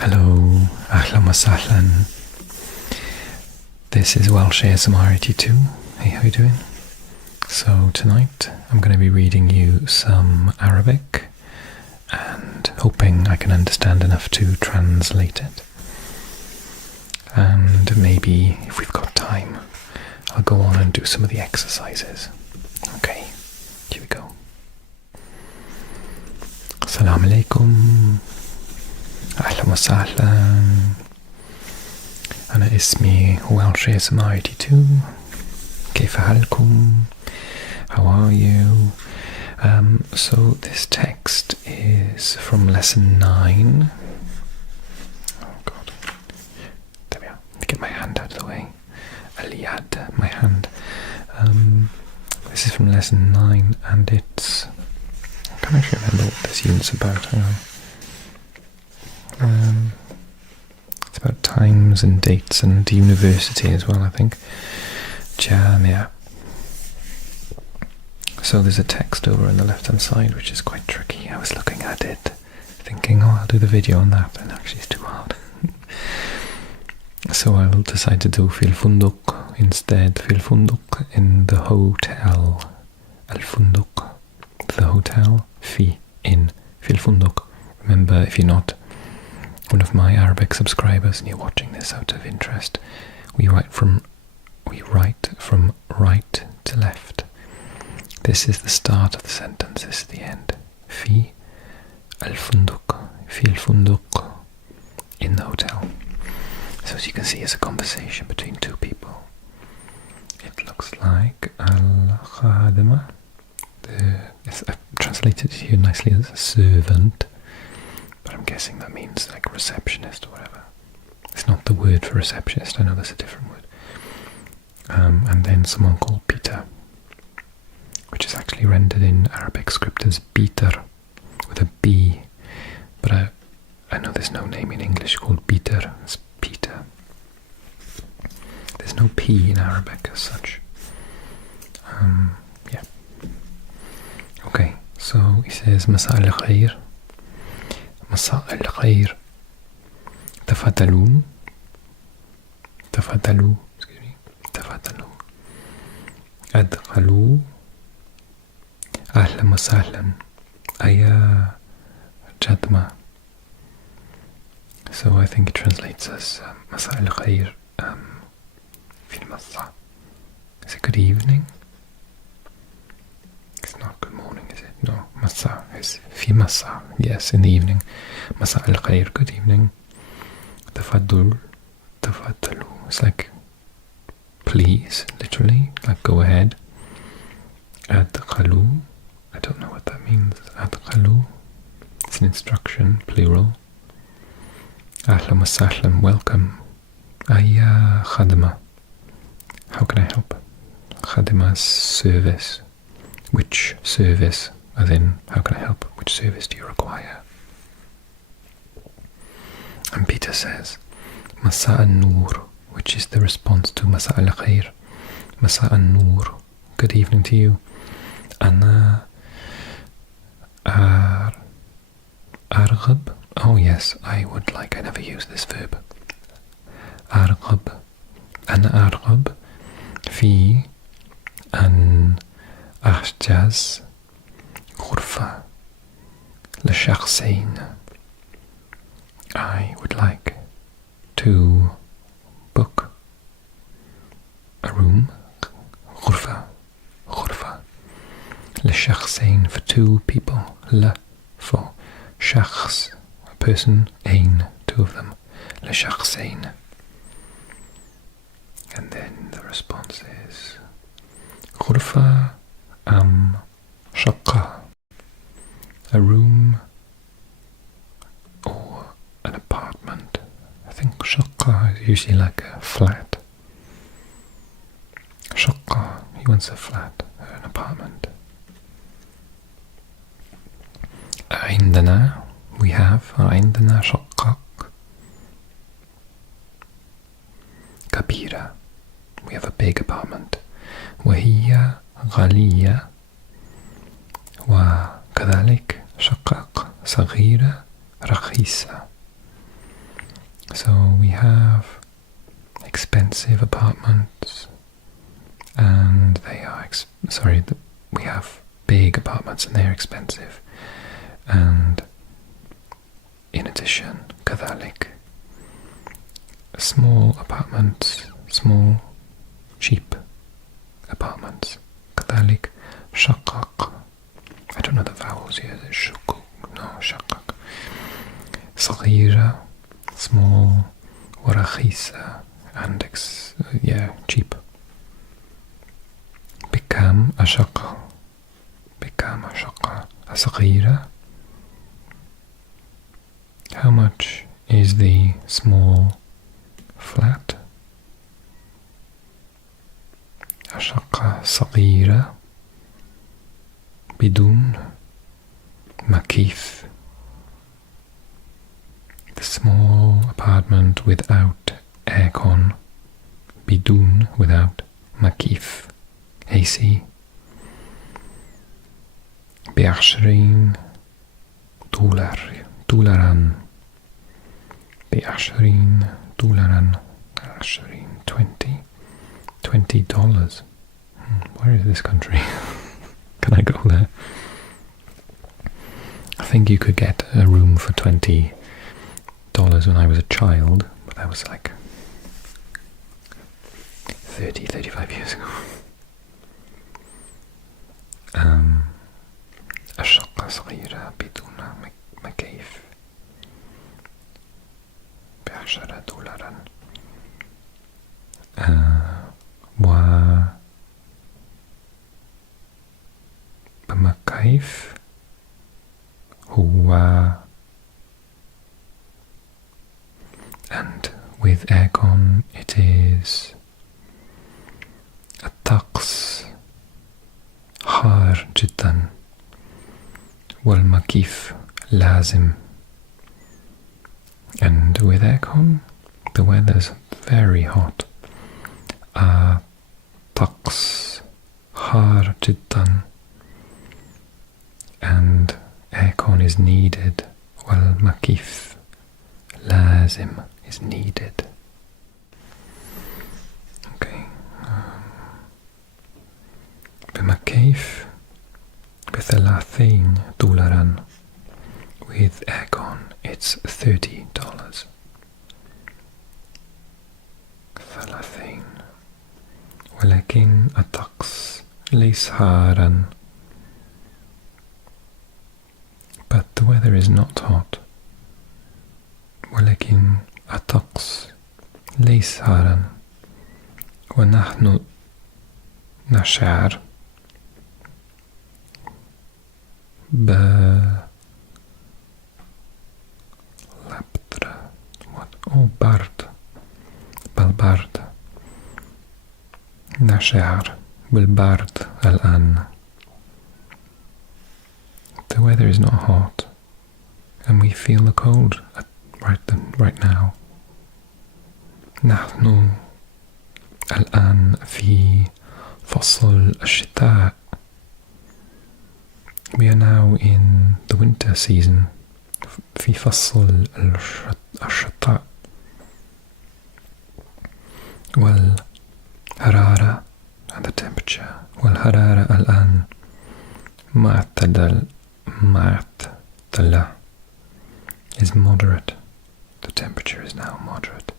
Hello, ahlan wa sahlan. This is Welsh ASMR 82. Hey, how you doing? So tonight I'm going to be reading you some Arabic and hoping I can understand enough to translate it. And maybe, if we've got time, I'll go on and do some of the exercises. Okay, here we go. Assalamu alaikum. أهلا وسهلا. أنا اسمي Welsh ASMR 82. كيف حالكم? How are you? So this text is from lesson 9. Oh god. There we are. Get my hand out of the way. Aliyad, my hand. This is from lesson 9 and it's... I can't actually remember what this unit's about. Hang on. It's about times and dates and university as well, I think. Jamia. So there's a text over on the left hand side which is quite tricky. I was looking at it thinking, oh, I'll do the video on that, and actually it's too hard. So I'll decide to do fil funduk instead. Fil funduk, in the hotel. Al funduk, the hotel. Fi, in. Fil funduk. Remember, if you're not one of my Arabic subscribers and you're watching this out of interest, we write from right to left. This is the start of the sentence, this is the end. Fi al-funduk, fi al-funduk, in the hotel. So as you can see, it's a conversation between two people. It looks like al-khadima. I've translated it here nicely as a servant, but I'm guessing that means like receptionist or whatever. It's not the word for receptionist, I know there's a different word. And then someone called Peter, which is actually rendered in Arabic script as Peter, with a B, but I know there's no name in English called Peter, it's Peter. There's no P in Arabic as such. Yeah. Okay, so he says مساء الخير. مساء الخير. تفضلوا. تفضلوا. تفضلوا. أدخلوا. أهلا وسهلا. أيا جدمة. So I think it translates as مساء الخير. في المساء. Is it good evening? It's not good morning, is it? No, مساء is في مساء. Yes, in the evening. مساء الخير, good evening. تفضل. تفضلوا. It's like please, literally, like go ahead. أدخلوا. I don't know what that means. أدخلوا. It's an instruction, plural. أهلا وسهلا, welcome. أيا خدمة. How can I help? خدمة is service. Which service? As in, how can I help? Which service do you require? And Peter says, مساء النور, which is the response to مساء الخير. مساء النور, good evening to you. أنا أرغب. Oh yes, I would like, I never use this verb. أرغب. أنا أرغب في أن أحجز غرفة لشخصين. I would like to book a room. غرفة. غرفة لشخصين, for two people. ل, for شخص, a person. أين, two of them. لشخصين. And then the response is غرفة شقة, a room or an apartment. I think شقة is usually like a flat. شقة, he wants a flat, an apartment. عندنا, we have. عندنا شقة كبيرة, we have a big apartment. وهي غالية, وكذلك شقق صغيرة رخيصة. So we have expensive apartments, and they are we have big apartments and they're expensive, and in addition كذلك small apartments, small cheap apartments. كذلك شقق, I don't know the vowels here, شقق, no, شقق. صغيرة, small, ورخيصة, and cheap. بكم أشقة, بكم أشقة صغيرة. How much is the small flat? أشقة صغيرة بدون مكيف. The small apartment without aircon. بدون, without. مكيف, AC. ب20 دولار, دولارا. ب20 دولارا. 20 $20. Where is this country? Can I go there? I think you could get a room for $20 when I was a child, but that was like 35 years ago. الشقة صغيرة بدون مكيف ب10 دولارا. بمكيف هو, and with aircon it is الطقس حار جدا والمكيف لازم. And with aircon the weather's very hot. الطقس حار جدا and aircon is needed, والمكيف لازم is needed. Okay. بمكيف ب30 دولارا. With aircon it's $30. 30. ولكن الطقس ليس حارا. But the weather is not hot. ولكن الطقس ليس حارا. ونحن نشعر بالبرد. نشعر بالبرد الآن. The weather is not hot and we feel the cold right now. نحن الآن في فصل الشتاء. We are now in the winter season. في فصل الشتاء. والحرارة, and the temperature. والحرارة الآن معتدلة is moderate. The temperature is now moderate.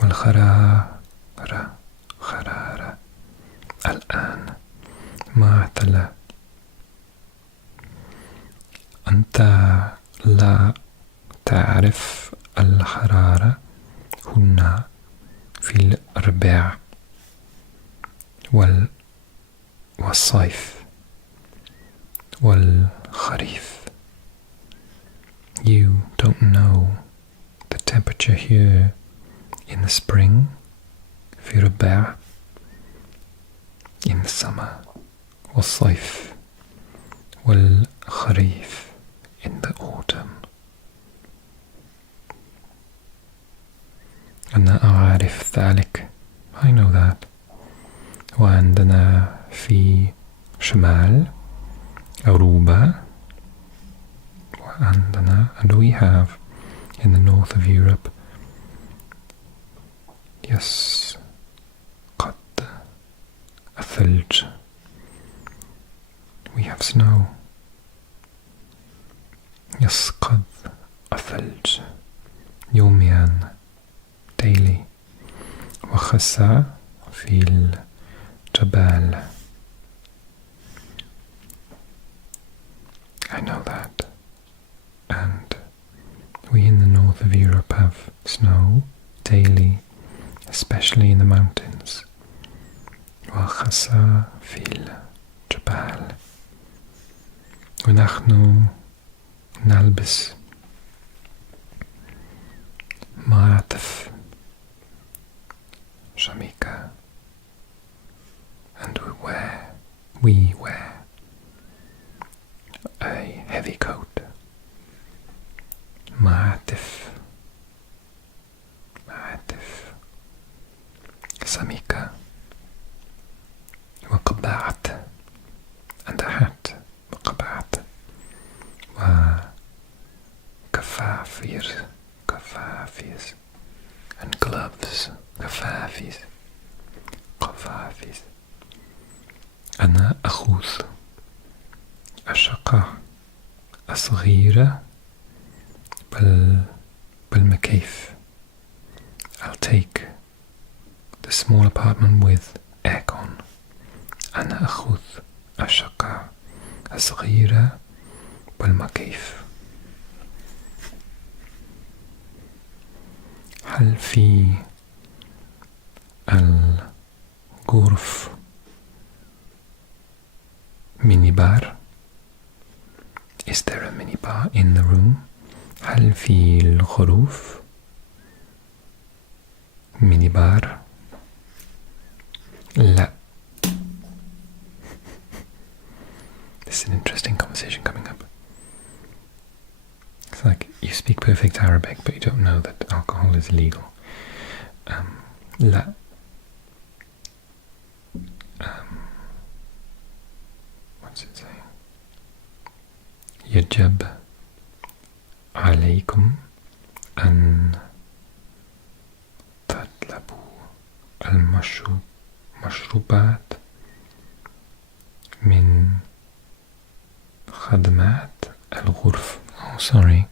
والحرارة الآن معتدلة. أنت لا تعرف الحرارة هنا في الربيع والصيف والخريف. You don't know the temperature here in the spring, في الربيع, in the summer, والصيف والخريف, in the autumn. أنا أعرف ذلك. I know that. وعندنا في شمال أوروبا, وعندنا, and we have in the north of Europe, يسقط الثلج. We have snow. يسقط الثلج يوميا daily. وخسى في الجبال. I know that. And we in the north of Europe have snow daily, especially in the mountains. وخسى في الجبال. ونحن نلبس معاطف شميكة. And we wear a heavy coat. معاطف سميكة. وقبعة and a hat. وقبعة وكفافير and gloves. قفافيز. أنا أخذ الشقة الصغيرة بالمكيف. I'll take the small apartment with aircon. أنا أخذ الشقة الصغيرة بالمكيف. هل في الغرف mini bar? Is there a mini bar in the room? هل في الغرف mini bar? لا. This is an interesting conversation coming up. It's like you speak perfect Arabic, but you don't know that alcohol is illegal. لا. What's it saying? يجب عليكم أن تطلبوا المشروبات من خدمات الغرف. Oh, sorry.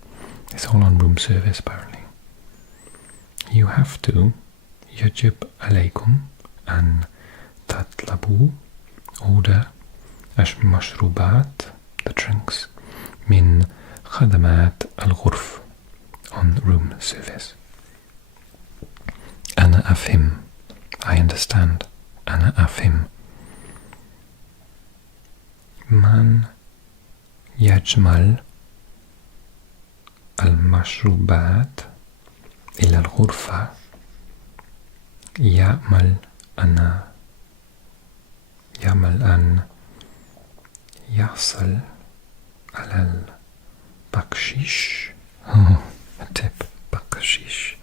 It's all on room service, apparently. You have to يجب عليكم أن تطلبوا order المشروبات the drinks من خدمات الغرف on room service. أنا أفهم. I understand. أنا أفهم. من يجمل المشروبات إلى الغرفة يعمل أن يحصل على البقشيش. A tip. بقشيش.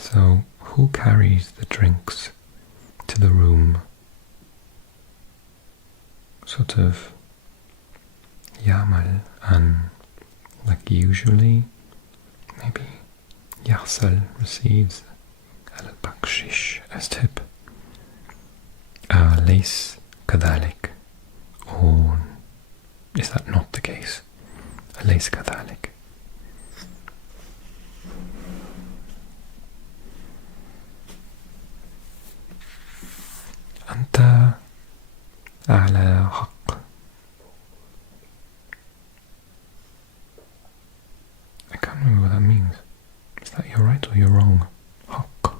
So, who carries the drinks to the room? Sort of يعمل أن, like usually, maybe يحصل receives على البقشيش as tip. ليس كذلك. Or is that not the case? ليس كذلك. أنت على حق. I can't remember what that means. Is that you're right or you're wrong? حق.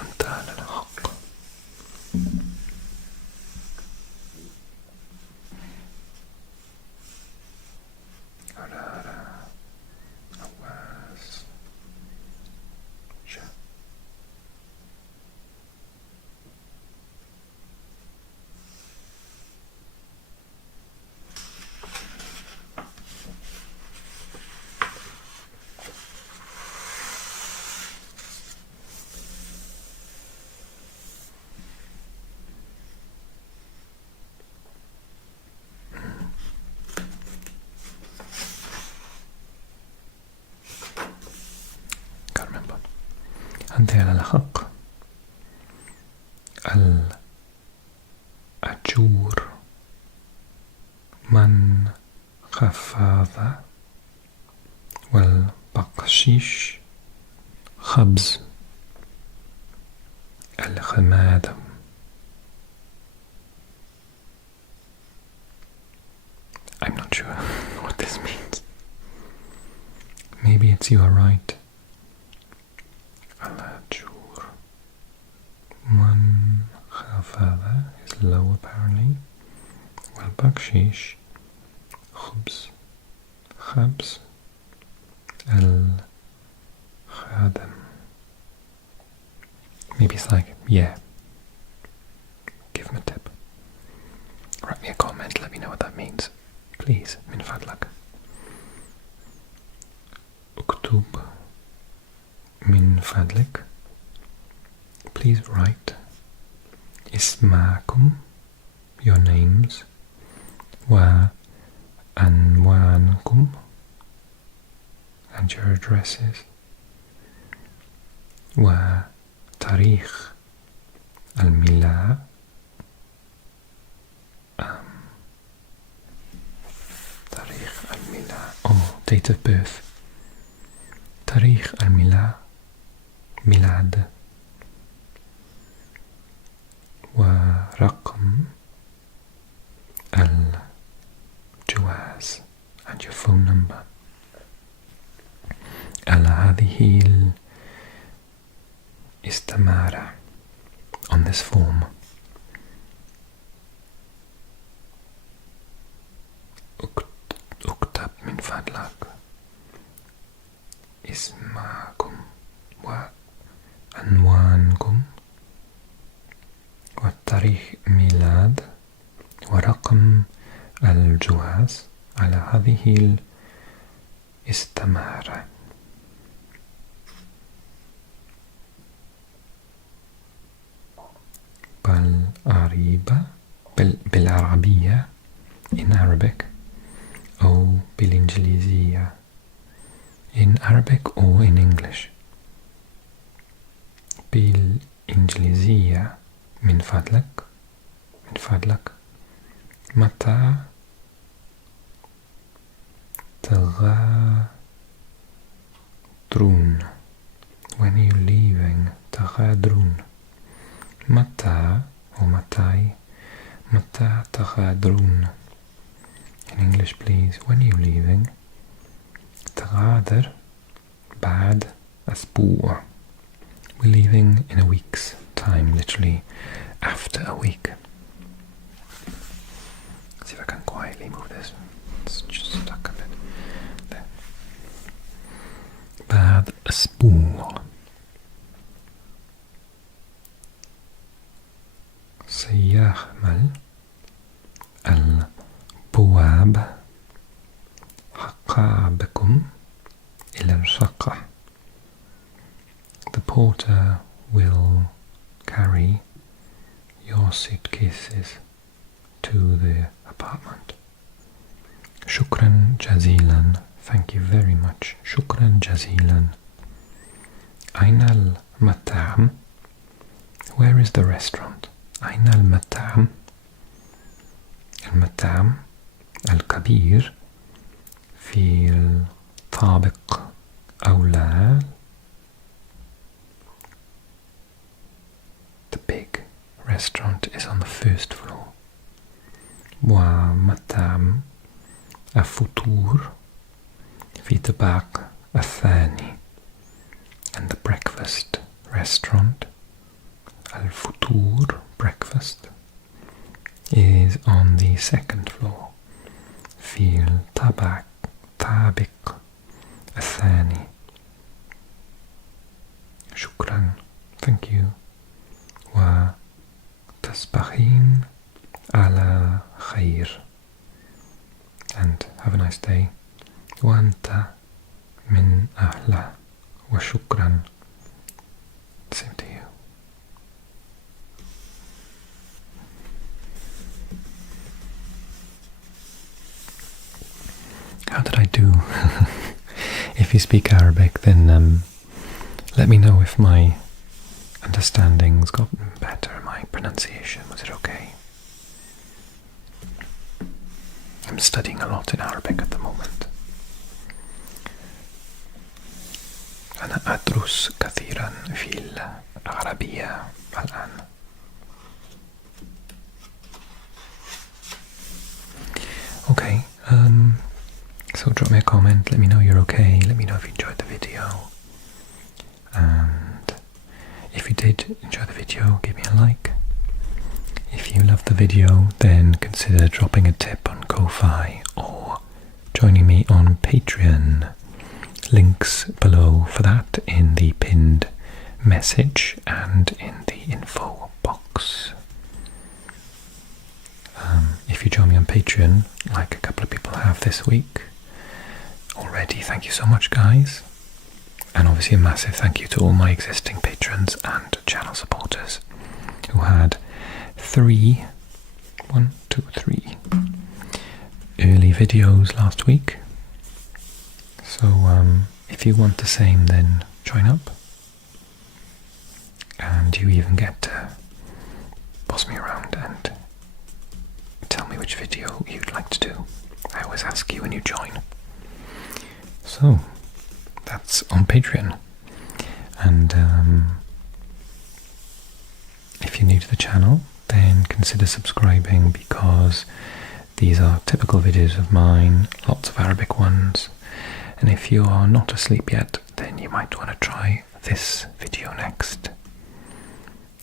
أنت على الحق. أنت على الحق. الأجور من خفاض، والبقشيش خبز الخمادم. I'm not sure what this means. Maybe it's you are right. الأجور من خفاض is low apparently. والبقشيش خبز الخادم. Maybe it's like, yeah. Give him a tip. Write me a comment, let me know what that means. Please, من فضلك. اكتب من فضلك. Please write اسماءكم, your names, وعنوانكم, and your addresses, وتاريخ الميلاد, تاريخ الميلاد, date of birth, تاريخ الميلاد, ميلاد, ورقم الجواز, and your phone number. على هذه الاستمارة, on this form. اكتب من فضلك اسمكم وعنوانكم وتاريخ ميلاد ورقم الجواز على هذه الاستمارة. بالعربية in Arabic أو بالإنجليزية in Arabic or in English. بالإنجليزية من فضلك متى تغادرون, when are you leaving, تغادرون, متى or متى تغادرون. In English please, when are you leaving. تغادر بعد أسبوع, we're leaving in a week's time, literally after a week. Let's see if I can quietly move this. It's just stuck a bit there. بعد أسبوع. سيحمل البواب حقائبكم إلى الشقة. The porter will carry your suitcases to the apartment. شكرا جزيلا, thank you very much. شكرا جزيلا. أين المطعم, where is the restaurant. أين المطعم. المطعم الكبير في الطابق أولى. The big restaurant is on the first floor. ومطعم الفطور في الطابق الثاني. And the breakfast restaurant, الفطور, breakfast, is on the second floor. في الطابق الثاني. شكرا, thank you. وتصبحين على خير, and have a nice day. وأنت من أهله, وشكرا, same to you. How did I do? If you speak Arabic, then Let me know if my understanding's gotten better, my pronunciation, was it okay? I'm studying a lot in Arabic at the moment. أنا أدرس كثيرا في العربية الآن. Okay, so drop me a comment, let me know you're okay, let me know if you enjoyed the video. And if you did enjoy the video, give me a like. If you loved the video, then consider dropping a tip on Ko-Fi or joining me on Patreon. Links below for that in the pinned message and in the info box. If you join me on Patreon, like a couple of people have this week already, thank you so much, guys. And obviously a massive thank you to all my existing patrons and channel supporters who had 3 early videos last week. So if you want the same, then join up. And you even get to boss me around and tell me which video you'd like to do. I always ask you when you join. So that's on Patreon. And if you're new to the channel, then consider subscribing, because these are typical videos of mine, lots of Arabic ones. And if you are not asleep yet, then you might want to try this video next.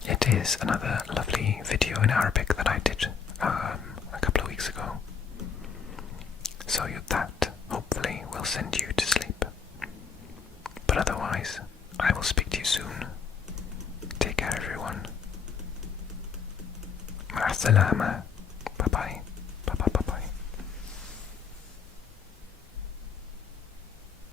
It is another lovely video in Arabic that I did a couple of weeks ago. So that hopefully will send you to sleep. But otherwise, I will speak to you soon. Take care, everyone. مع السلامة. Bye bye.